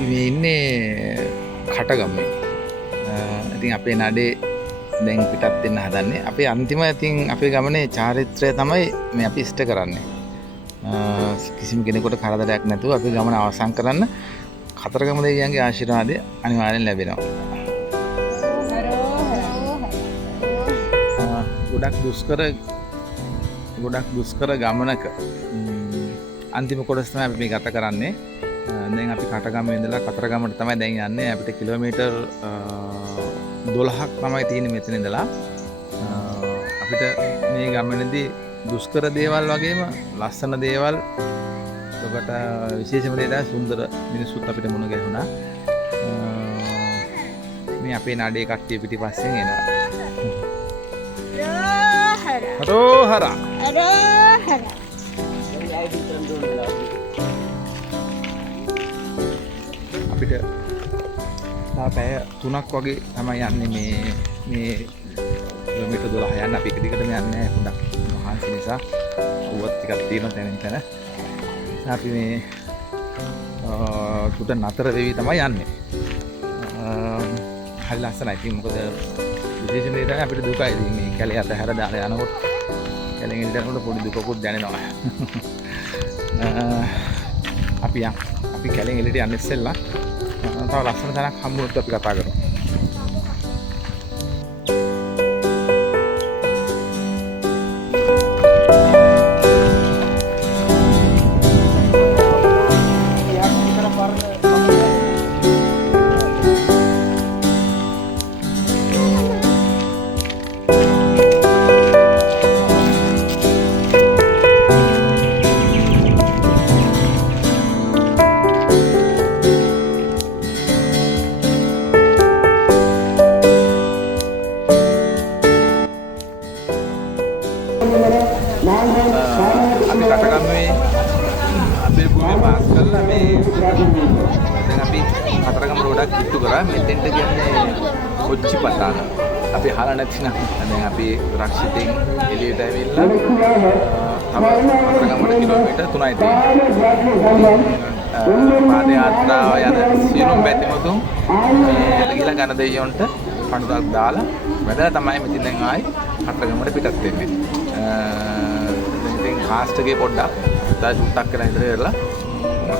අපි මේ ඉන්නේ කටගම්මේ. ඉතින් අපේ නඩේ දැන් පිටත් වෙන්න හදන්නේ. අපේ අන්තිම ඉතින් අපේ ගමනේ චාරිත්‍රය තමයි මේ අපි ඉෂ්ට කරන්නේ. කිසිම කෙනෙකුට කරදරයක් නැතුව අපි ගමන අවසන් කරන්න කතරගම දෙවියන්ගේ ආශිර්වාදය අනිවාර්යෙන් ලැබෙනවා. ගොඩක් දුෂ්කර ගමනක අන්තිම කොටස තමයි අපි මේ ගත කරන්නේ. දැන් අපි කටගම ඉඳලා කතරගමට තමයි දැන් යන්නේ. අපිට කිලෝමීටර් 12ක් තමයි තියෙන්නේ මෙතන ඉඳලා. අපිට මේ ගමනේදී දුෂ්කර දේවල් වගේම ලස්සන දේවල් ඔබට විශේෂම දේ තමයි සුන්දර මිනිස්සුත් අපිට මුණ ගැහුණා. මේ අපේ නඩේ කට්ටිය පිටිපස්සෙන් එනවා. හරෝ අපිට පැය 3ක් වගේ තමයි යන්නේ මේ කිලෝමීටර් 12 යන්න. අපි එක දිගටම යන්නේ පොඩක් මහන්සි නිසා අවුවත් ටිකක් තියෙනවා තැනින්. අපි මේ පුත නතර වෙවි තමයි යන්නේ. හරි ලස්සනයි. ඉතින් මොකද විශේෂම දේ තමයි අපිට දුකයි. ඉතින් මේ කැලේ අතහැර දාලා යනකොට කැලෙන් එළියට පොඩි දුකකුත් දැනෙනවා. අපි කැලෙන් එළියට යන්න ඉස්සෙල්ලා තව ලස්සන තැනක් හම්බුනොත් අපි කතා කරමු. අපි කටගම්මේ අපේ භූමිය පාස් කරලා මේ දැන් අපි කතරගම රෝඩක් කිට්ටු කරා. මෙතෙන්ට කියන්නේ කොච්චිපතාන. අපි අහලා නැතිනම් දැන් අපි රක්ෂිතෙන් එළියට ඇවිල්ලා කතරගමට කිලෝමීටර් 3යි තියෙන්නේ. පාද යාත්‍රාව යන සියලුම බැතිමතුන් ගිහිලා ගණ දෙයියොන්ට පණුදක් දාලා වැදලා තමයි මෙතෙන් දැන් ආයි කතරගමට පිටත් වෙන්නේ. ඉතින් කාස්ට් එකේ පොඩ්ඩක් චුට්ටක් කියලා ඉඳලා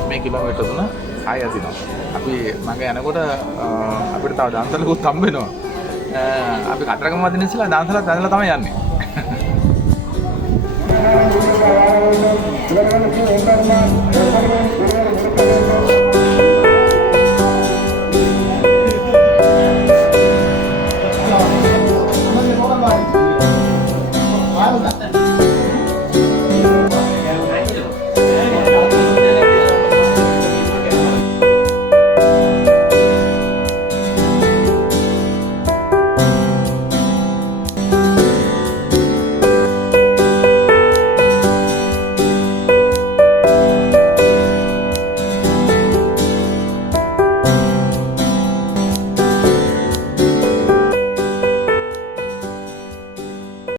මේ කිලෝමීටර් 3 ආයෙ අදිනවා. අපි මගේ යනකොට අපිට තව දන්සලකුත් හම්බ වෙනවා. අපි කතරගම වදින ඉස්සලා දන්සලත් වැදලා තමයි යන්නේ.